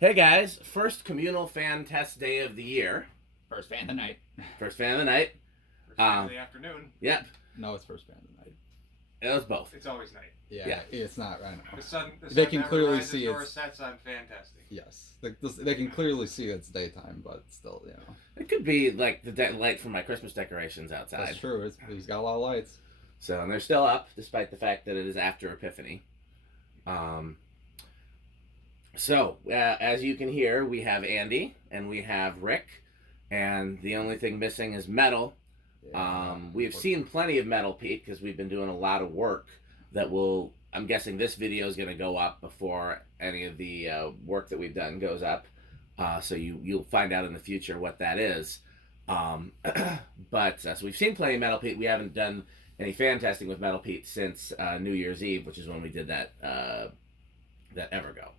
Hey guys, first communal fan test day of the year. First fan of the night. First fan of the night. First fan of the afternoon. Yep. No, it's first fan of the night. It was both. It's always night. Yeah. It's not. I know. The They sun can never clearly rises see nor it's- sets on fantastic. Yes, they can clearly see it's daytime, but still, It could be like the light from my Christmas decorations that's outside. true. He's got a lot of lights. So, and they're still up despite the fact that it is after Epiphany. As you can hear, we have Andy and we have Rick, and the only thing missing is Metal. We've seen plenty of Metal Pete because we've been doing a lot of work that will. I'm guessing this video is going to go up before any of the work that we've done goes up. So you'll find out in the future what that is. So we've seen plenty of Metal Pete. We haven't done any fan testing with Metal Pete since New Year's Eve, which is when we did that Evergo.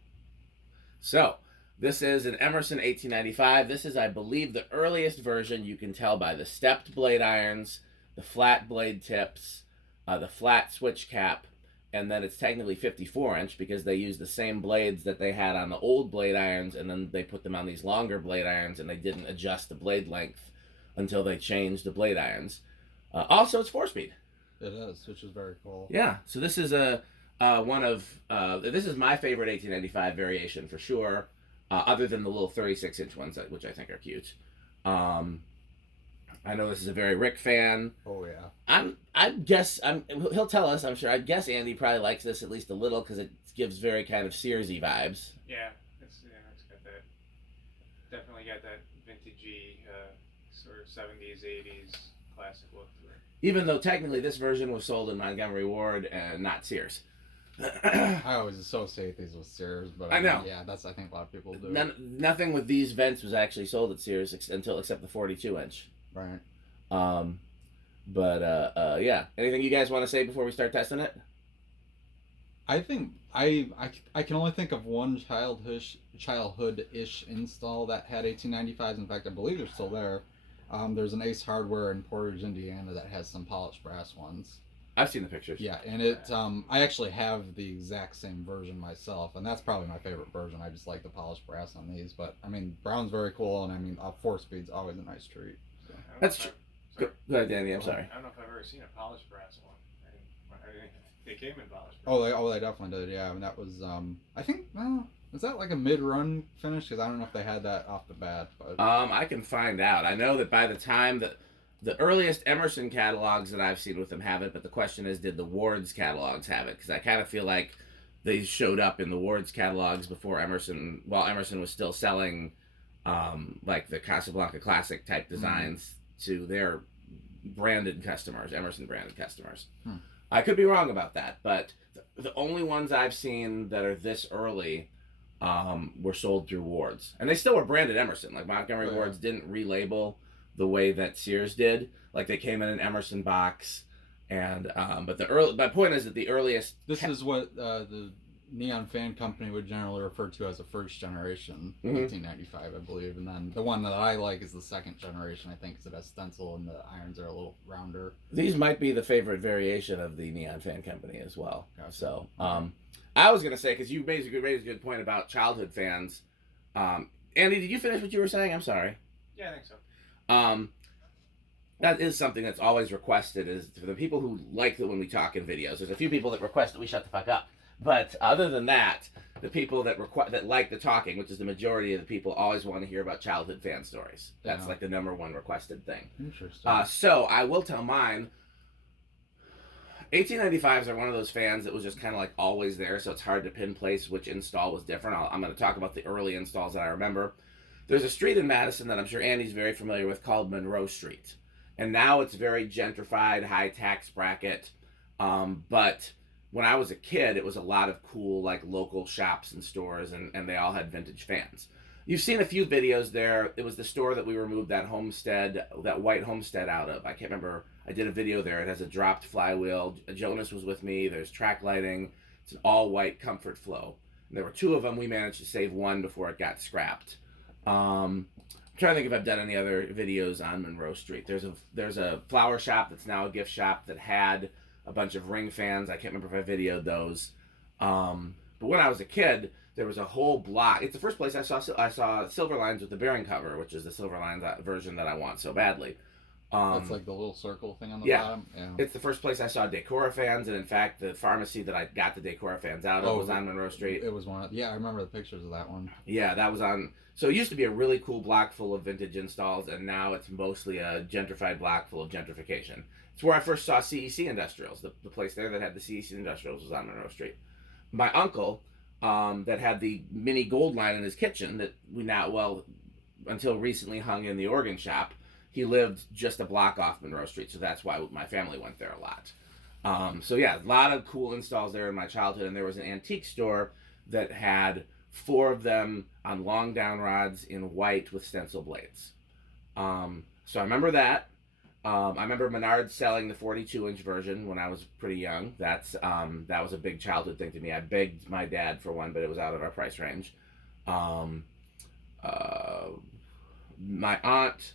So this is an Emerson 1895. This is, I believe, the earliest version. You can tell by the stepped blade irons, the flat blade tips, the flat switch cap, and then it's technically 54-inch because they use the same blades that they had on the old blade irons, and then they put them on these longer blade irons, and they didn't adjust the blade length until they changed the blade irons. Also, it's 4-speed. It is, which is very cool. Yeah, so this is this is my favorite 1895 variation for sure, other than the little 36-inch ones, which I think are cute. I know this is a very Rick fan. Oh yeah. He'll tell us, I'm sure. I guess Andy probably likes this at least a little because it gives very kind of Searsy vibes. Yeah, it's got that. Definitely got that vintagey sort of 70s, 80s classic look to it. Even though technically this version was sold in Montgomery Ward and not Sears. I always associate these with Sears, but I know. Yeah, I think a lot of people do. Nothing with these vents was actually sold at Sears except the 42-inch. Right. Yeah. Anything you guys want to say before we start testing it? I think I can only think of one childhood-ish install that had 1895s. In fact, I believe they're still there. There's an Ace Hardware in Portage, Indiana that has some polished brass ones. I've seen the pictures. Yeah, and I actually have the exact same version myself, and that's probably my favorite version. I just like the polished brass on these, but I mean, brown's very cool, and I mean, 4-speed's always a nice treat. So. That's true. Go ahead, Danny. I'm sorry. I don't know if I've ever seen a polished brass one. They came in polished brass. They definitely did. Yeah, and that was I think is that like a mid-run finish? Because I don't know if they had that off the bat. But I can find out. I know that by the time that the earliest Emerson catalogs that I've seen with them have it, but the question is, did the Ward's catalogs have it? Because I kind of feel like they showed up in the Ward's catalogs before Emerson, while Emerson was still selling like the Casablanca Classic type designs to their branded customers, Emerson branded customers. I could be wrong about that, but the only ones I've seen that are this early were sold through Ward's, and they still were branded Emerson. Like Montgomery Ward's didn't relabel the way that Sears did. Like they came in an Emerson box, and my point is that the earliest. This is what the Neon Fan Company would generally refer to as a first generation 1895, I believe, and then the one that I like is the second generation. I think because it has stencil and the irons are a little rounder. These might be the favorite variation of the Neon Fan Company as well. Gotcha. So I was gonna say, because you basically raised a good point about childhood fans. Andy, did you finish what you were saying? I'm sorry. Yeah, I think so. That is something that's always requested, is for the people who like it when we talk in videos. There's a few people that request that we shut the fuck up. But other than that, the people that like the talking, which is the majority of the people, always want to hear about childhood fan stories. That's like the number one requested thing. Interesting. So I will tell mine. 1895s are one of those fans that was just kind of like always there, so it's hard to pin place which install was different. I'm going to talk about the early installs that I remember. There's a street in Madison that I'm sure Andy's very familiar with called Monroe Street. And now it's very gentrified, high tax bracket. But when I was a kid, it was a lot of cool like local shops and stores, and they all had vintage fans. You've seen a few videos there. It was the store that we removed that white homestead out of. I can't remember. I did a video there. It has a dropped flywheel. Jonas was with me. There's track lighting. It's an all white Comfort Flow. And there were two of them. We managed to save one before it got scrapped. I'm trying to think if I've done any other videos on Monroe Street. There's a flower shop that's now a gift shop that had a bunch of ring fans. I can't remember if I videoed those. But when I was a kid, there was a whole block. It's the first place I saw silver lines with the bearing cover, which is the silver lines version that I want so badly. That's like the little circle thing on the yeah. bottom. Yeah. It's the first place I saw Decora fans, and in fact, the pharmacy that I got the Decora fans out of was on Monroe Street. It was one of, yeah, I remember the pictures of that one. Yeah, that was on. So it used to be a really cool block full of vintage installs, and now it's mostly a gentrified block full of gentrification. It's where I first saw CEC Industrials. The place there that had the CEC Industrials was on Monroe Street. My uncle, that had the mini gold line in his kitchen that we until recently hung in the organ shop. He lived just a block off Monroe Street, so that's why my family went there a lot. So yeah, a lot of cool installs there in my childhood, and there was an antique store that had 4 of them on long down rods in white with stencil blades. So I remember that. I remember Menards selling the 42-inch version when I was pretty young. That was a big childhood thing to me. I begged my dad for one, but it was out of our price range. My aunt,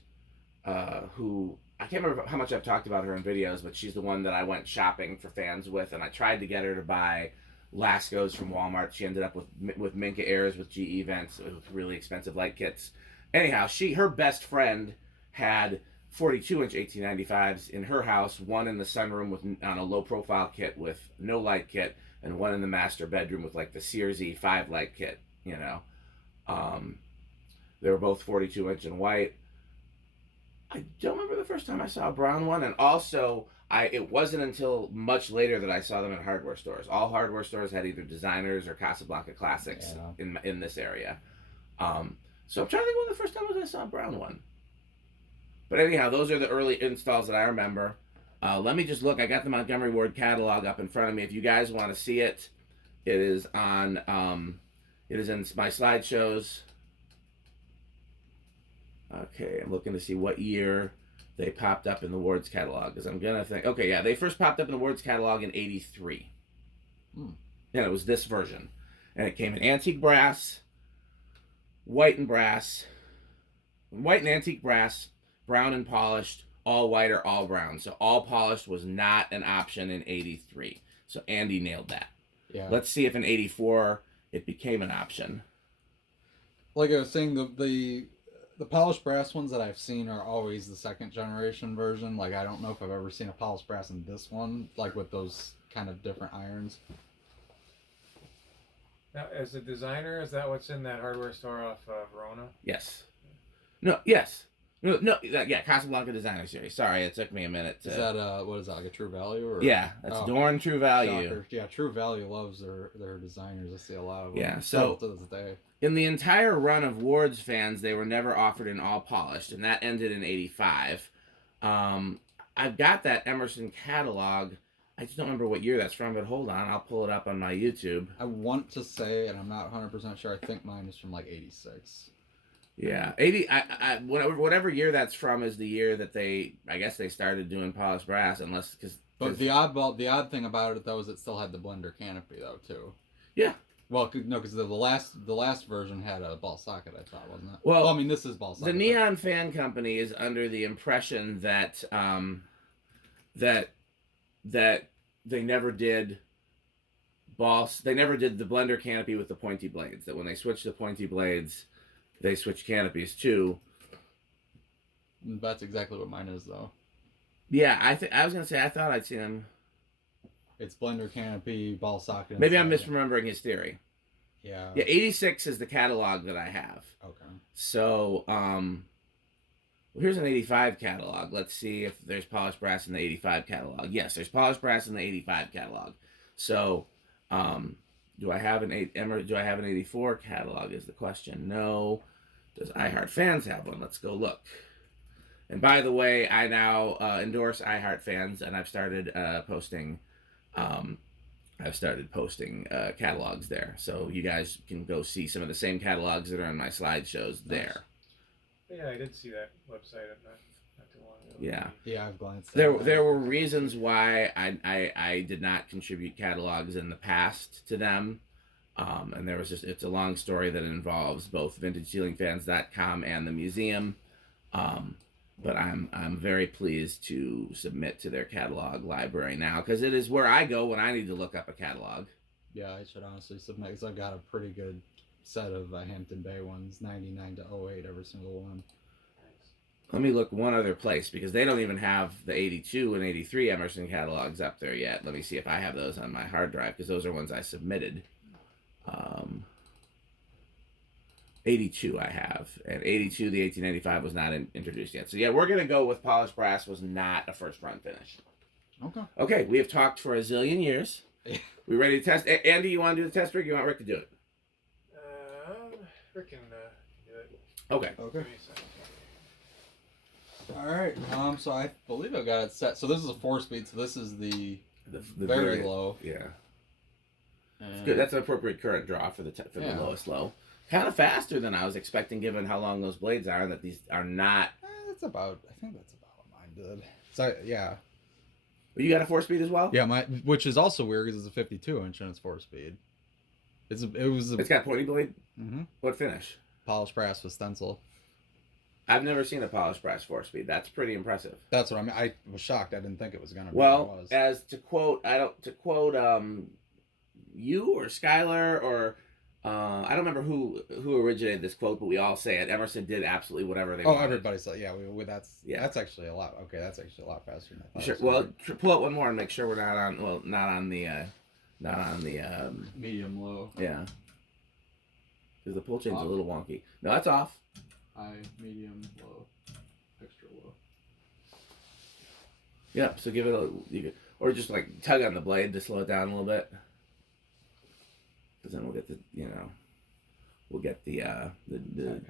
who I can't remember how much I've talked about her in videos, but she's the one that I went shopping for fans with, and I tried to get her to buy Lascos from Walmart. She ended up with Minka Airs with GE vents with really expensive light kits. Anyhow, her best friend had 42-inch 1895s in her house, one in the sunroom on a low-profile kit with no light kit, and one in the master bedroom with like the Sears E5 light kit. You know, they were both 42-inch and white. I don't remember the first time I saw a brown one, and also it wasn't until much later that I saw them at hardware stores. All hardware stores had either Designers or Casablanca Classics in this area. So I'm trying to think when the first time was I saw a brown one. But anyhow, those are the early installs that I remember. Let me just look. I got the Montgomery Ward catalog up in front of me. If you guys want to see it, it is on. It is in my slideshows. Okay, I'm looking to see what year they popped up in the Ward's catalog, because I'm gonna think. Okay, yeah, they first popped up in the Ward's catalog in '83, and it was this version, and it came in antique brass, white and antique brass, brown and polished, all white or all brown. So all polished was not an option in '83. So Andy nailed that. Yeah. Let's see if in '84 it became an option. Like I was saying, the polished brass ones that I've seen are always the second generation version. Like, I don't know if I've ever seen a polished brass in this one, like with those kind of different irons. Now, as a designer, is that what's in that hardware store off Verona? Yes. No, yes. No, yeah, Casablanca Designer Series. Sorry, it took me a minute to... Is that, what is that, like a True Value? Or... Yeah, that's Dorn True Value. Shocker. Yeah, True Value loves their designers. I see a lot of them. Yeah, so... to this day. In the entire run of Ward's fans, they were never offered in all polished, and that ended in '85. I've got that Emerson catalog. I just don't remember what year that's from, but hold on, I'll pull it up on my YouTube. I want to say, and I'm not 100% sure, I think mine is from like '86. Yeah, 80. Whatever year that's from is the year that they started doing polished brass, But the odd thing about it though is it still had the blender canopy though too. Yeah. Well, no, because the last version had a ball socket, I thought, wasn't it? Well, I mean, this is ball socket. The Neon Fan Company is under the impression that that they never did They never did the blender canopy with the pointy blades. That when they switched the pointy blades, they switched canopies too. That's exactly what mine is, though. Yeah, I was gonna say I thought I'd seen him. It's blender canopy, ball socket. Maybe I'm misremembering his theory. Yeah. Yeah, 86 is the catalog that I have. Okay. So, well, here's an 85 catalog. Let's see if there's polished brass in the 85 catalog. Yes, there's polished brass in the 85 catalog. So, do I have an 84 catalog is the question. No. Does iHeart Fans have one? Let's go look. And by the way, I now endorse iHeart Fans, and I've started posting catalogs there, so you guys can go see some of the same catalogs that are on my slideshows there. Yeah, I did see that website not too long ago. Yeah, I've glanced. There were reasons why I did not contribute catalogs in the past to them, and it's a long story that involves both vintageceilingfans.com and the museum. But I'm very pleased to submit to their catalog library now, because it is where I go when I need to look up a catalog. Yeah, I should honestly submit, because I've got a pretty good set of Hampton Bay ones, 99 to '08, every single one. Let me look one other place because they don't even have the 82 and 83 Emerson catalogs up there yet. Let me see if I have those on my hard drive because those are ones I submitted. 82 I have, and 82 the 1895 was not introduced yet. So yeah, we're gonna go with polished brass was not a first run finish. Okay. Okay, we have talked for a zillion years. We ready to test? Andy, you want to do the test, Rick? You want Rick to do it? Rick can do it. Okay. Okay. Give me a second. All right. So I believe I got it set. So this is a 4-speed. So this is the The very low. Yeah. And Good. That's an appropriate current draw for the the lowest low. Kind of faster than I was expecting, given how long those blades are, and that these are not. That's about. I think that's about what mine did. So yeah. But you got a 4-speed as well? Yeah, which is also weird because it's a 52-inch and it's 4-speed. It's got pointy blade. Mm-hmm. What finish? Polished brass with stencil. I've never seen a polished brass 4-speed. That's pretty impressive. That's what I mean. I was shocked. I didn't think it was gonna be. Well, what it was. as to quote you or Skylar or I don't remember who originated this quote, but we all say it. Emerson did absolutely whatever they wanted. Everybody said that's actually a lot. Okay, that's actually a lot faster than I thought. Sure. Well, pull out one more and make sure we're not on the medium low. Yeah. Because the pull chain's a little wonky. No, that's off. High, medium, low, extra low. Yep. So give it or just like tug on the blade to slow it down a little bit. Because then we'll get the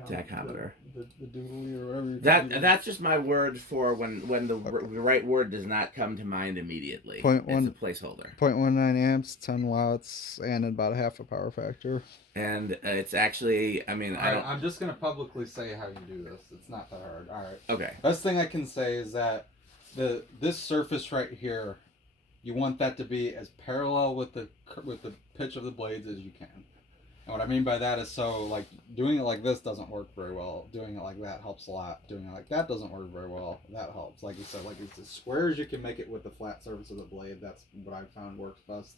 tachometer. The doodly or whatever. That's just my word for when the right word does not come to mind immediately. It's a placeholder. 0.19 amps, 10 watts, and about half a power factor. And it's actually, I'm just gonna publicly say how you do this. It's not that hard. All right. Okay. Best thing I can say is that this surface right here, you want that to be as parallel with the pitch of the blades as you can. And what I mean by that is, so like doing it like this doesn't work very well. Doing it like that helps a lot. Doing it like that doesn't work very well. That helps. Like you said, like it's as square as you can make it with the flat surface of the blade. That's what I've found works best.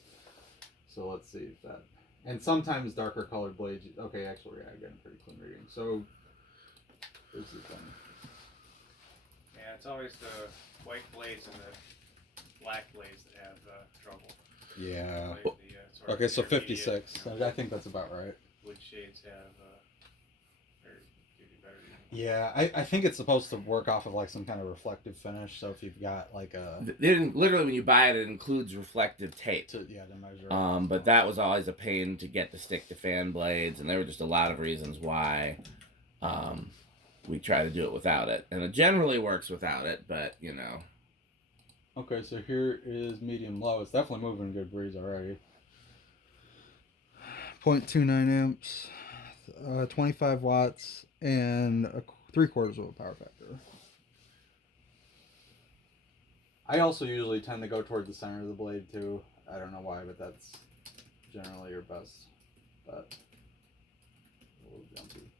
So let's see if that. And sometimes darker colored blades. Okay, actually, yeah, I get a pretty clean reading. So here's the thing. Yeah, it's always the white blades and the black blades that have trouble. Yeah. Like the, Okay, so intermediate, 56. I think that's about right. Wood shades have give you better reading. Yeah, I think it's supposed to work off of like some kind of reflective finish. So if you've got like a literally when you buy it, it includes reflective tape. to measure. But that was always a pain to get to stick to fan blades, and there were just a lot of reasons why we try to do it without it, and it generally works without it, but you know. Okay, so here is medium low. It's definitely moving a good breeze already. 0.29 amps, 25 watts, and 3/4 of a power factor. I also usually tend to go toward the center of the blade too. I don't know why, but that's generally your best. But a little jumpy.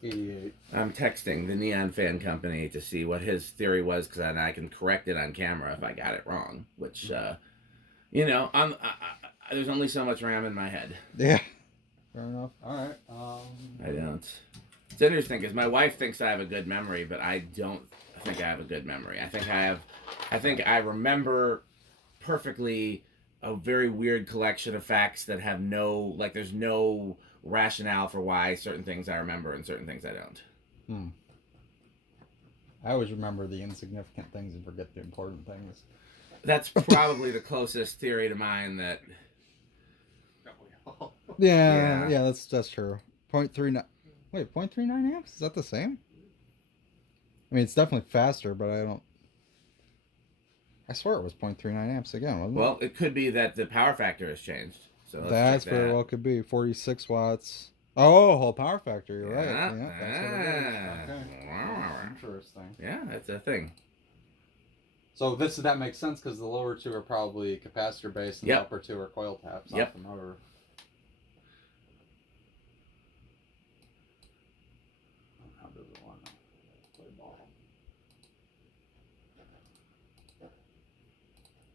'88. I'm texting the Neon Fan Company to see what his theory was, because I can correct it on camera if I got it wrong. Which, there's only so much RAM in my head. Yeah. Fair enough. All right. I don't. It's interesting because my wife thinks I have a good memory, but I don't think I have a good memory. I think I remember perfectly a very weird collection of facts that have there's no rationale for why certain things I remember and certain things I don't. I always remember the insignificant things and forget the important things. That's probably the closest theory to mine that. Yeah, that's true. 0.39. Wait, 0.39 amps? Is that the same? I mean, it's definitely faster, but I swear it was 0.39 amps again, wasn't it? Well, it could be that the power factor has changed. So that's very well could be 46 watts. Oh, whole power factor. You're right. Yeah, that's what it is. Okay. Wow. Interesting. Yeah, that's a thing. So that makes sense because the lower two are probably capacitor based and the upper two are coil taps off the motor. How does it want to play ball?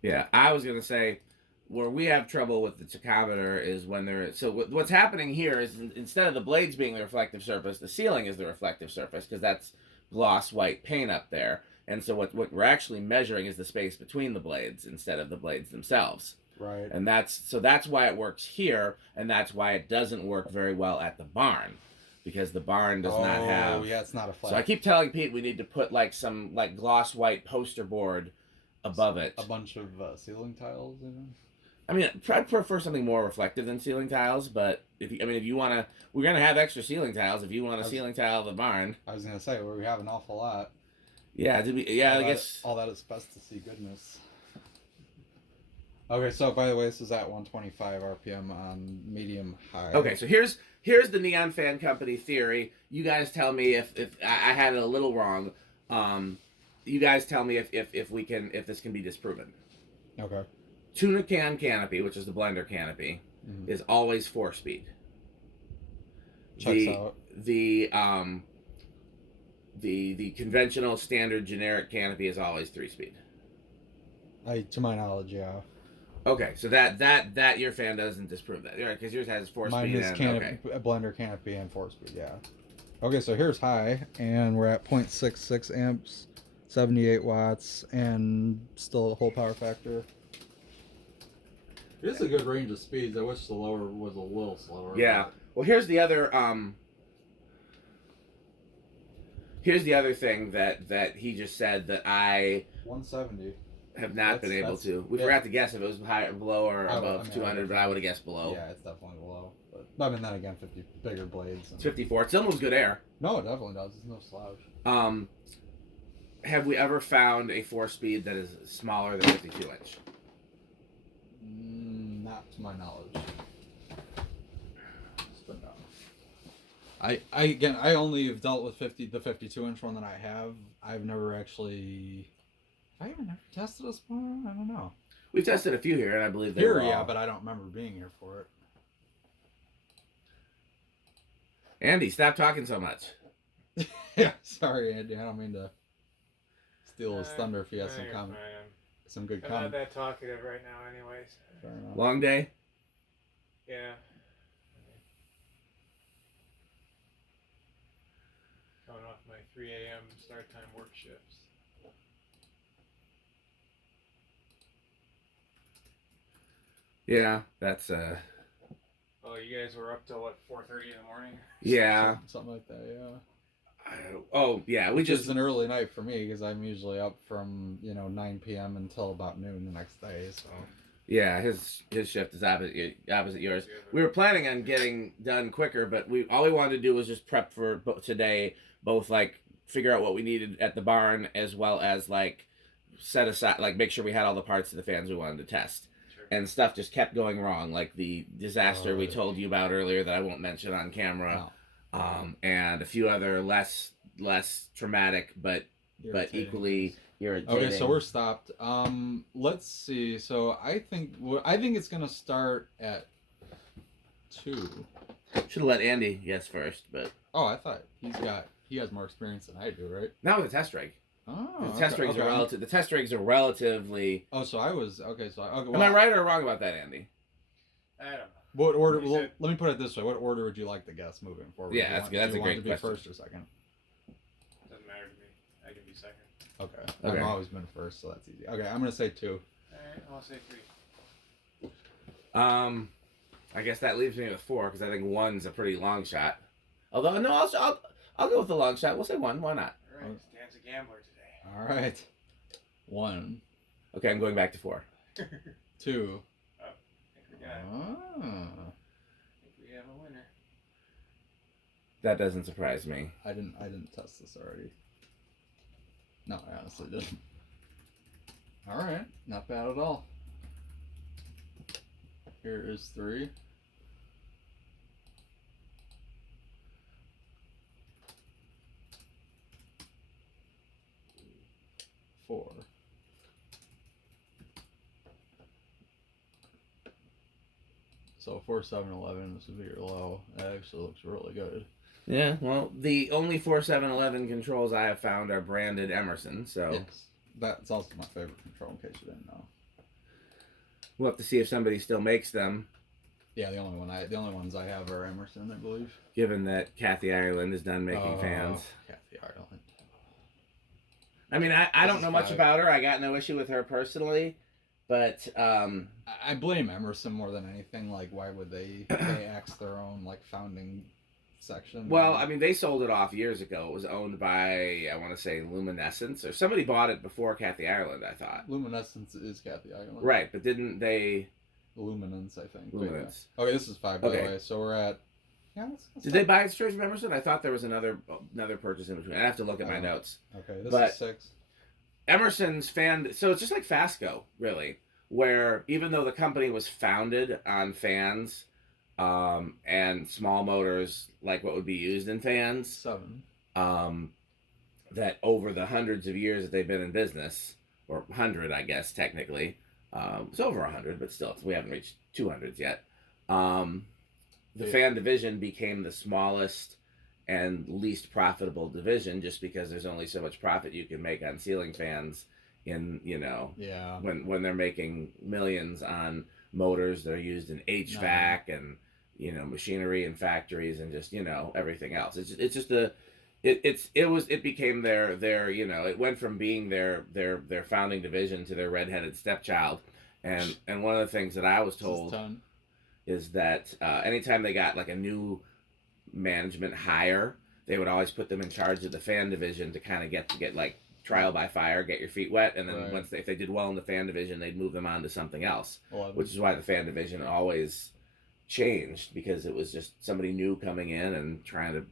Yeah, I was gonna say where we have trouble with the tachometer is when they're so what's happening here is instead of the blades being the reflective surface, the ceiling is the reflective surface because that's gloss white paint up there. And so what we're actually measuring is the space between the blades instead of the blades themselves. Right. And that's why it works here, and that's why it doesn't work very well at the barn, because the barn does not have. Oh yeah, it's not a flat. So I keep telling Pete we need to put like some like gloss white poster board above it. A bunch of ceiling tiles, even. I mean, I'd prefer something more reflective than ceiling tiles, but if you want to, we're gonna have extra ceiling tiles. If you want a ceiling tile of the barn, I was gonna say we have an awful lot. yeah, I guess all that asbestos-y goodness. Okay, so by the way, this is at 125 RPM on medium high. Okay, so here's the Neon Fan Company theory. You guys tell me if I had it a little wrong. You guys tell me if this can be disproven. Okay. Tuna can canopy, which is the blender canopy, is always 4-speed. Checks out. The conventional standard generic canopy is always 3-speed. To my knowledge, yeah. Okay, so that your fan doesn't disprove that, right? Because yours has 4-speed. Mine is blender canopy and 4-speed, yeah. Okay, so here's high, and we're at 0.66 amps, 78 watts, and still a whole power factor. It is a good range of speeds. I wish the lower was a little slower. Yeah. Well, here's the other thing that he just said that I 170. have not been able to. We forgot to guess if it was higher, below or above 200, but I would have guessed below. Yeah, it's definitely below. But I mean, then again, 50 bigger blades. It's 54. It still moves good air. No, it definitely does. It's no slouch. Have we ever found a 4-speed that is smaller than 52-inch? Not to my knowledge. But no. I only have dealt with the 52-inch one that I have. I've never actually. I even never tested a smaller. I don't know. We've tested a few here, and I believe they were all... yeah, but I don't remember being here for it. Andy, stop talking so much. Yeah, sorry, Andy. I don't mean to steal his thunder if he has some good I'm not comment. that talkative right now, anyways. Fair enough. Long day? Yeah. Coming off my 3 a.m. start time work shifts. Yeah, that's Oh, you guys were up till what, 4:30 in the morning? yeah. Something like that, yeah. We Just just an early night for me because I'm usually up from 9 p.m. until about noon the next day. So yeah, his shift is opposite yours. We were planning on getting done quicker, but all we wanted to do was just prep for today, both like figure out what we needed at the barn as well as like set aside, like make sure we had all the parts of the fans we wanted to test. Sure. And stuff just kept going wrong, like the disaster we told you about earlier that I won't mention on camera, and a few other less traumatic but equally irritating. Okay, so we're stopped. Let's see. So I think it's gonna start at 2. Should have let Andy guess first, but I thought he has more experience than I do, right? not with a test rig. Oh, The test rigs are relative. The test rigs are relatively. Oh, so I was okay. So Am I right or wrong about that, Andy? I don't know. What order? You Well, said- let me put it this way: what order would you like to guess moving forward? Yeah, that's good. That's a great Do you want question. to be first or second? Doesn't matter to me. I can be second. Okay. Okay. I've always been first, so that's easy. Okay, I'm gonna say 2. Alright, I'll say 3. I guess that leaves me with 4 because I think 1's a pretty long shot. Although no, I'll go with the long shot. We'll say 1. Why not? Alright, Stan's a gambler today. All right. 1, Okay, I'm going back to 4. 2. I think we got it. Ah. I think we have a winner. That doesn't surprise me. I didn't test this already. No, I honestly didn't. All right, not bad at all. Here is 3. 4. So 4, 7, 11. This would be your low. That actually looks really good. Yeah, well, the only 4711 controls I have found are branded Emerson, so Yes, that's also my favorite control. In case you didn't know. We'll have to see if somebody still makes them, Yeah, the only ones I have are Emerson, I believe. given that Kathy Ireland is done making fans. Kathy Ireland. I mean, I don't know much 5. about her. I got no issue with her personally, but I blame Emerson more than anything. Like, why would they axe their own like founding section? well, I mean, they sold it off years ago. It was owned by, I want to say, Luminescence, or somebody bought it before Kathy Ireland, I thought. Luminescence is Kathy Ireland. Right, but didn't they... Luminance, I think. Luminance. Yeah. Okay, this is 5, by Okay. the way. So we're at... Yeah, Did they buy it straight from Emerson? I thought there was another purchase in between. I have to look at my notes. Okay, this But- is 6. Emerson's fan... So it's just like Fasco, really, where even though the company was founded on fans and small motors, like what would be used in fans, 7. that over the hundreds of years that they've been in business, or 100, I guess, technically, it's over 100, but still, we haven't reached 200s yet. The fan division became the smallest and least profitable division just because there's only so much profit you can make on ceiling fans in, Yeah. when they're making millions on motors that are used in HVAC and, machinery and factories and just, everything else. It became their it went from being their founding division to their redheaded stepchild. And one of the things that I was told is that anytime they got like a new management hire, they would always put them in charge of the fan division to kind of get like trial by fire, get your feet wet, and then Right. if they did well in the fan division, they'd move them on to something else. 11. Which is why the fan division always changed, because it was just somebody new coming in and trying to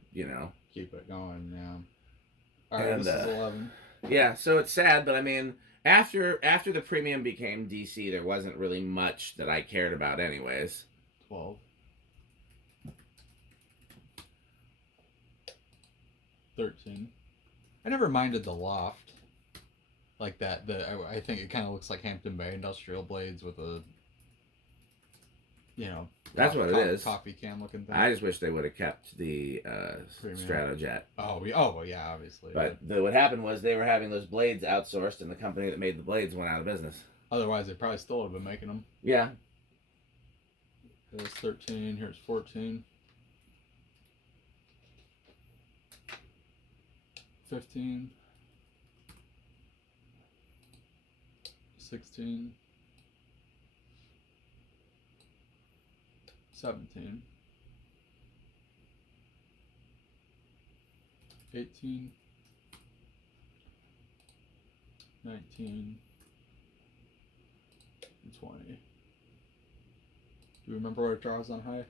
Keep it going, yeah. Alright, And, this is 11. yeah, so it's sad, but I mean, after the premium became DC, there wasn't really much that I cared about anyways. 12. 13. I never minded the loft. Like that. I think it kind of looks like Hampton Bay industrial blades with a, That's what it is. Coffee can looking thing. I just wish they would have kept the Premium. Stratojet. Well, yeah, obviously. But what happened was they were having those blades outsourced, and the company that made the blades went out of business. Otherwise, they probably still would have been making them. Yeah. There's 13. Here's 14. 15. 16. 17. 18. 19. And 20. Do you remember what it draws on high?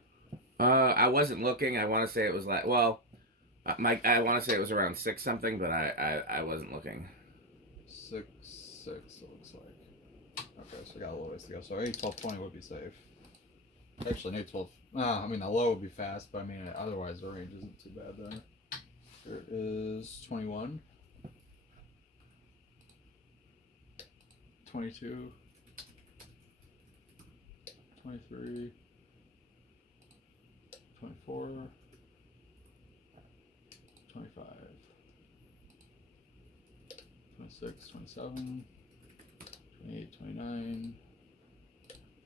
I wasn't looking. I want to say it was like, I want to say it was around 6 something, but I wasn't looking. 6, it looks like. Okay, so we got a little ways to go. So 8, 12, 20 would be safe. Actually, 8, 12. I mean, the low would be fast, but I mean, otherwise the range isn't too bad there. Here is 21. 22. 23. 24. 25. 26, 27, 28, 29,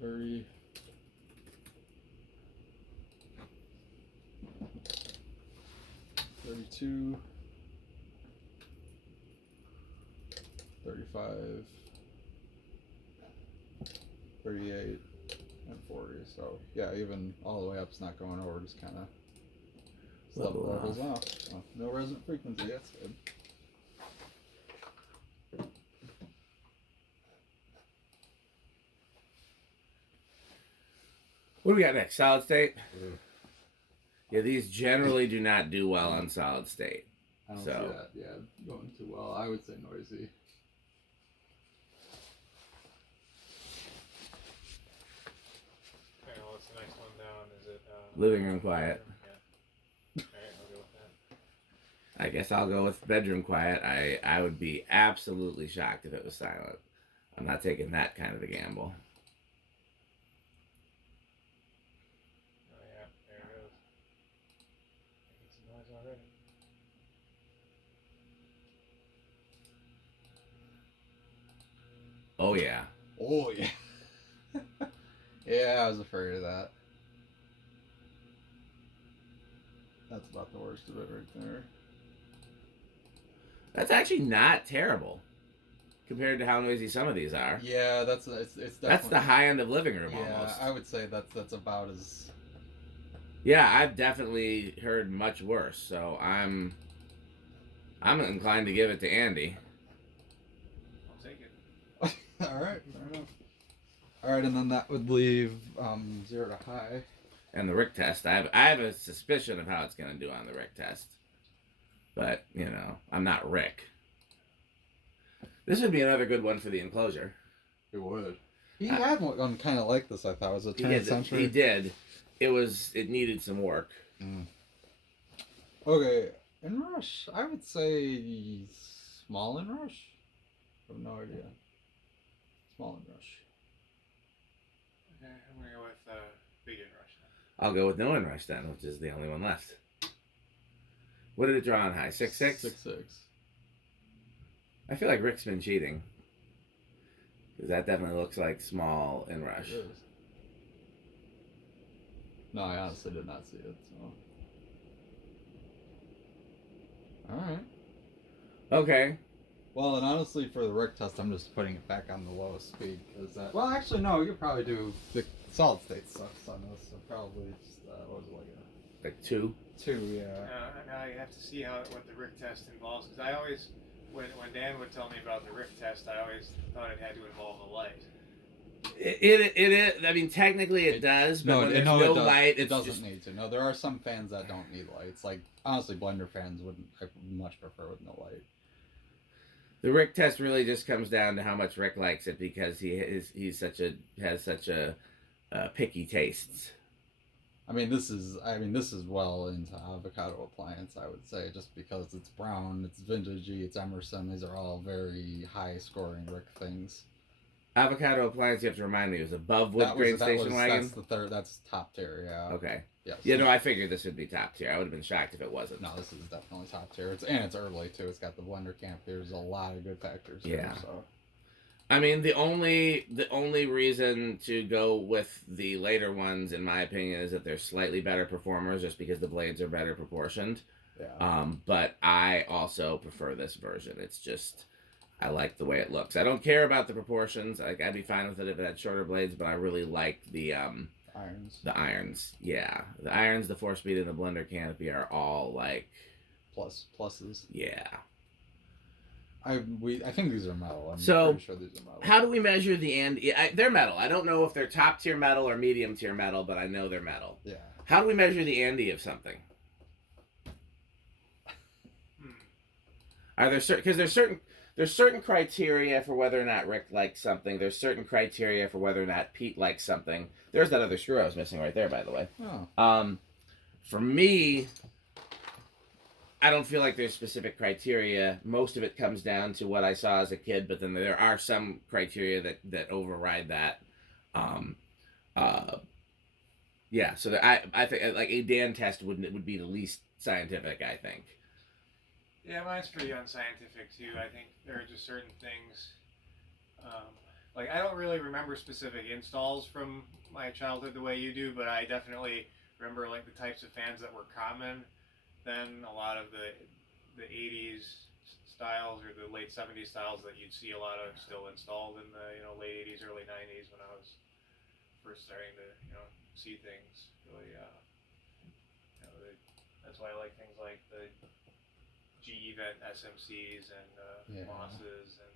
30, 32, 35, 38, and 40. So, yeah, even all the way up's not going over, just kind of levels off. So, no resonant frequency, that's good. What do we got next? Solid state? Yeah, these generally do not do well on solid state. I don't So- see that, going too well. I would say noisy. Okay, well, what's the next one down? Is it Living room quiet. Yeah. Alright, I'll go with that. I guess I'll go with bedroom quiet. I would be absolutely shocked if it was silent. I'm not taking that kind of a gamble. Oh yeah, there it goes. Making some noise already. Oh yeah. Oh, yeah. Yeah, I was afraid of that. That's about the worst of it right there. That's actually not terrible compared to how noisy some of these are. Yeah, it's definitely. That's the high end of living room Yeah, almost. I would say that's about as. Yeah, I've definitely heard much worse, so I'm inclined to give it to Andy. I'll take it. All right, fair enough. All right, and then that would leave 0 to high. And the Rick test, I have a suspicion of how it's going to do on the Rick test, but you know, I'm not Rick. This would be another good one for the enclosure. It would. He had one kind of like this. I thought was a turn of the century. He did. It needed some work. Okay, inrush. I would say small inrush. I have no idea. Small inrush. Okay, I'm gonna go with big inrush then. I'll go with no inrush then, which is the only one left. What did it draw on high? 6.6? 6.6. I feel like Rick's been cheating. Because that definitely looks like small inrush. It is. No, I honestly did not see it. So. All right. Okay. Well, and honestly, for the Rick test, I'm just putting it back on the lowest speed because that. Well, actually, no. You could probably do the solid state stuff on this. So probably just, what was it Like 2? 2, yeah. Now you have to see what the Rick test involves, because I always, when Dan would tell me about the Rick test, I always thought it had to involve a light. It is. I mean, technically it does, but when there's no light, it doesn't need to. No, there are some fans that don't need lights. Like honestly, blender fans I would much prefer with no light. The Rick test really just comes down to how much Rick likes it because has such a picky tastes. I mean, this is well into avocado appliance, I would say, just because it's brown, it's vintagey, it's Emerson. These are all very high scoring Rick things. Avocado appliance, you have to remind me, was above wood grain station wagon. That's the third. That's top tier. Yeah. Okay. Yes. Yeah, no, I figured this would be top tier. I would have been shocked if it wasn't. No, this is definitely top tier. It's early too. It's got the blender camp. There's a lot of good factors. Yeah. There, so. I mean, the only reason to go with the later ones, in my opinion, is that they're slightly better performers, just because the blades are better proportioned. Yeah. But I also prefer this version. It's just, I like the way it looks. I don't care about the proportions. Like, I'd be fine with it if it had shorter blades, but I really like the irons. The irons, yeah. The irons, the 4-speed, and the blender canopy are all like pluses. Yeah. I think these are metal. I'm so, pretty sure these are metal. How do we measure the Andy? They're metal. I don't know if they're top tier metal or medium tier metal, but I know they're metal. Yeah. How do we measure the Andy of something? Are there certain? Because there's certain criteria for whether or not Rick likes something. There's certain criteria for whether or not Pete likes something. There's that other screw I was missing right there, by the way. Oh. For me, I don't feel like there's specific criteria. Most of it comes down to what I saw as a kid, but then there are some criteria that override that. Yeah, so I think like a Dan test would be the least scientific, I think. Yeah, mine's pretty unscientific too. I think there are just certain things. Like I don't really remember specific installs from my childhood the way you do, but I definitely remember like the types of fans that were common. Then a lot of the 80s styles or the late 70s styles that you'd see a lot of still installed in the late 80s, early 90s when I was first starting to see things really. That's why I like things like the GE vent SMCs and Mosses and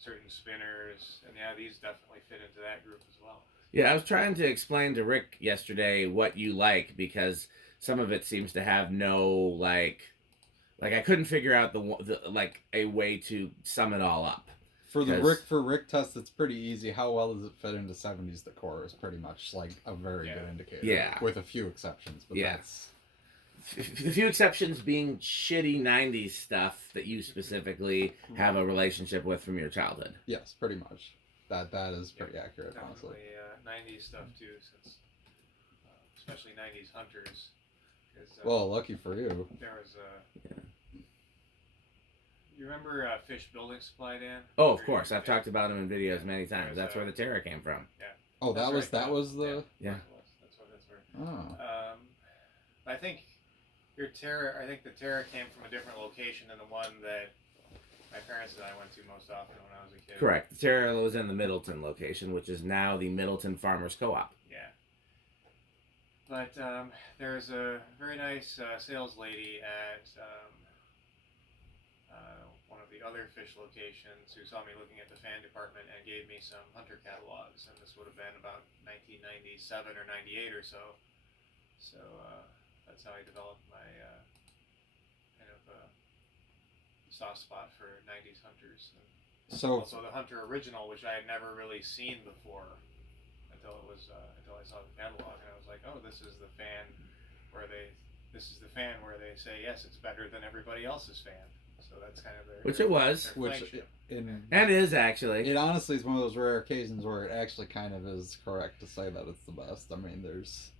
certain spinners, and these definitely fit into that group as well. Yeah, I was trying to explain to Rick yesterday what you like because some of it seems to have no like I couldn't figure out the like a way to sum it all up. For the Rick test, it's pretty easy. How well does it fit into 70s decor is pretty much like a very good indicator. Yeah, with a few exceptions, but that's. The few exceptions being shitty 90s stuff that you specifically have a relationship with from your childhood. Yes, pretty much. That is pretty accurate, honestly. 90s stuff too, since especially 90s hunters. Well, lucky for you. There was you remember Fish Building Supply, Dan? Oh, of course. I've talked about them in videos many times. That's where the Terra came from. Yeah. Oh, That's that right. was the. Yeah. That's right. Oh. I think I think the Terra came from a different location than the one that my parents and I went to most often when I was a kid. Correct. The Terra was in the Middleton location, which is now the Middleton Farmers Co-op. Yeah. But there's a very nice sales lady at one of the other fish locations who saw me looking at the fan department and gave me some hunter catalogs, and this would have been about 1997 or 98 or so. So that's how I developed my kind of soft spot for 90s hunters. And So also the Hunter original, which I had never really seen before until I saw the catalog, and I was like, oh, this is the fan where they say yes, it's better than everybody else's fan. So that's kind of Which it was. their which flagship. in And it is actually. it honestly is one of those rare occasions where it actually kind of is correct to say that it's the best. I mean, there's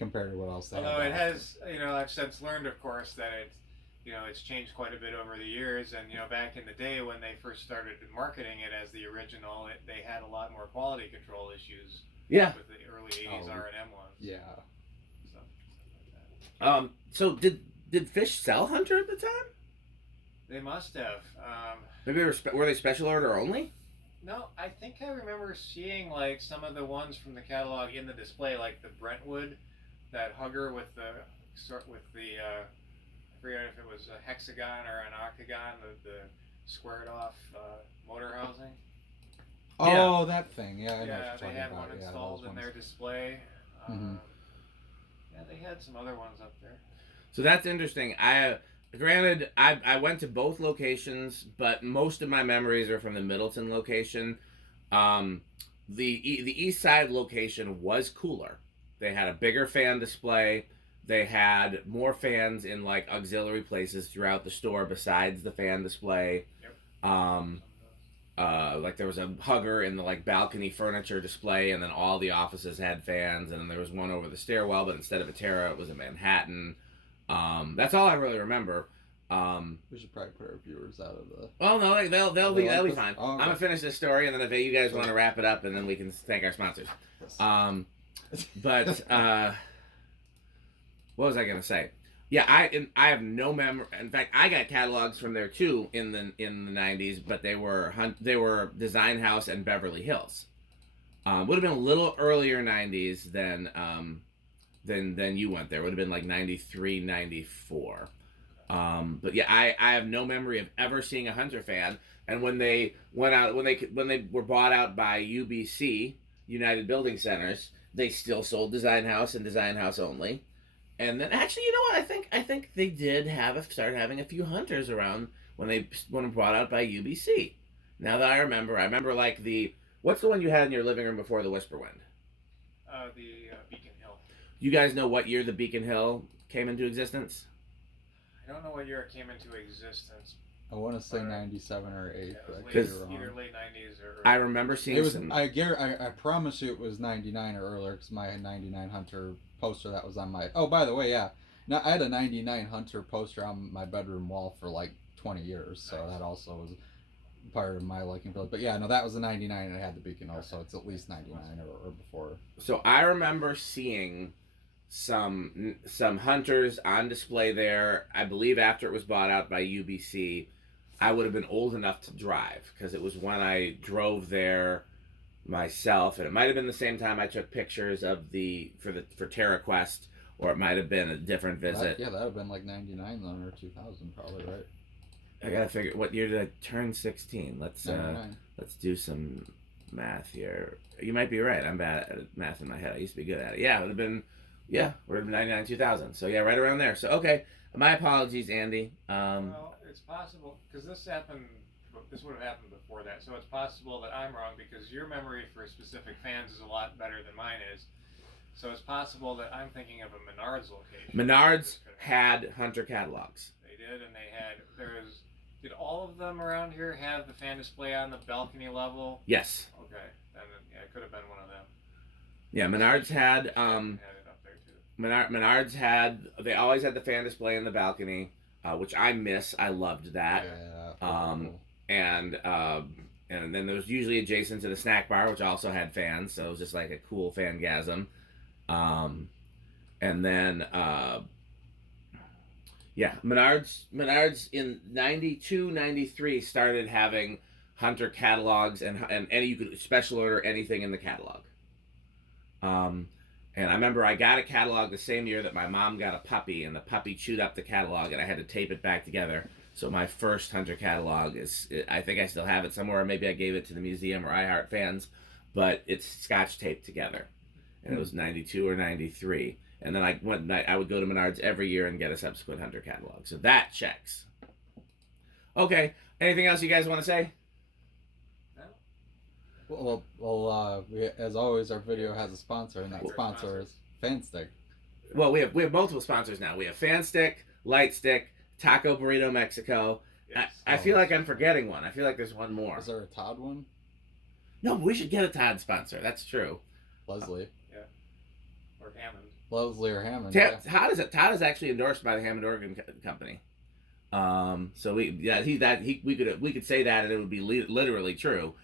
compared to what else they have. Although it has, I've since learned, of course, that it's changed quite a bit over the years. And back in the day when they first started marketing it as the original, they had a lot more quality control issues. Yeah. With the early '80s R&M ones. Yeah. Stuff like that. So did Fish sell Hunter at the time? They must have. Maybe were they special order only? No, I think I remember seeing like some of the ones from the catalog in the display, like the Brentwood, that hugger with the I forget if it was a hexagon or an octagon, the squared off motor housing. Oh, that thing. Yeah, I know Yeah, what you're they talking had about. one Yeah, installed those in ones. their display. Mhm. Yeah, they had some other ones up there. So that's interesting. Granted, I went to both locations, but most of my memories are from the Middleton location. The East Side location was cooler. They had a bigger fan display. They had more fans in like auxiliary places throughout the store besides the fan display. Yep. Like there was a hugger in the like balcony furniture display, and then all the offices had fans, and then there was one over the stairwell, but instead of a Terra, it was a Manhattan. That's all I really remember. We should probably put our viewers out of the. Well, no, they'll be fine. Oh, okay. I'm gonna finish this story, and then if you guys want to wrap it up, and then we can thank our sponsors. Yes. But what was I gonna say? Yeah, I have no memory. In fact, I got catalogs from there too in the '90s, but they were Design House and Beverly Hills. Would have been a little earlier '90s than you went there. Would have been like '93, '94. But yeah, I have no memory of ever seeing a Hunter fan. And when they were bought out by UBC, United Building Centers, they still sold Design House and Design House only. And then actually, you know what? I think they did start having a few Hunters around when brought out by UBC. Now that I remember like what's the one you had in your living room before the Whisper Wind? The Beacon Hill. You guys know what year the Beacon Hill came into existence? I don't know what year it came into existence. I want to say 97 or 8, Yeah, but I it could be was wrong. either late '90s or. I remember seeing It was. some. I promise you, it was 99 or earlier because my '99 Hunter poster that was on my. Oh, by the way, yeah. Now I had a '99 Hunter poster on my bedroom wall for like 20 years, so Nice. that also was part of my liking for it. But yeah, no, that was a '99, and it had the Beacon also. It's at least '99 or before. So I remember seeing some Hunters on display there. I believe after it was bought out by UBC. I would have been old enough to drive because it was when I drove there myself, and it might have been the same time I took pictures of for Terra Quest, or it might have been a different visit. That would have been like '99 then or 2000 probably, right? I gotta figure what year did I turn 16. Let's 99. let's do some math here. You might be right. I'm bad at math in my head. I used to be good at it. Yeah, it would have been. Yeah, would have been 99, 2000. So yeah, right around there. So okay, my apologies, Andy. Well, it's possible because this would have happened before that, so it's possible that I'm wrong because your memory for specific fans is a lot better than mine is. So it's possible that I'm thinking of a Menards location. Menards had Hunter catalogs. They did, and did all of them around here have the fan display on the balcony level? Yes. Okay, then yeah, it could have been one of them. Yeah, Menards had Had it up there too. Menards they always had the fan display in the balcony, which I miss. I loved that. Yeah. And and then there was usually adjacent to the snack bar, which also had fans, so it was just like a cool fangasm. And then yeah, Menards in 92, 93 started having Hunter catalogs, and any you could special order anything in the catalog. And I remember I got a catalog the same year that my mom got a puppy, and the puppy chewed up the catalog, and I had to tape it back together. So my first Hunter catalog I think I still have it somewhere. Maybe I gave it to the museum or iHeart fans, but it's Scotch taped together, and it was 92 or 93. And then I would go to Menards every year and get a subsequent Hunter catalog. So that checks. Okay. Anything else you guys want to say? Well, as always, our video has a sponsor, and that sponsor is FanStick. Well, we have multiple sponsors now. We have FanStick, Lightstick, Taco Burrito Mexico. Yes. I feel like I'm forgetting one. I feel like there's one more. Is there a Todd one? No, we should get a Todd sponsor. That's true. Leslie. Or Hammond. Leslie or Hammond. Todd is actually endorsed by the Hammond Organ Company. So we could say that and it would be literally true.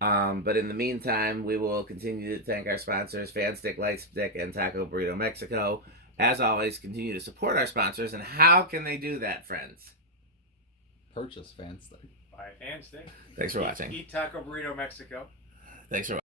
But in the meantime, we will continue to thank our sponsors, FanStick, Lightstick, and Taco Burrito Mexico. As always, continue to support our sponsors. And how can they do that, friends? Purchase FanStick. Buy FanStick. Thanks for watching. Eat Taco Burrito Mexico. Thanks for watching.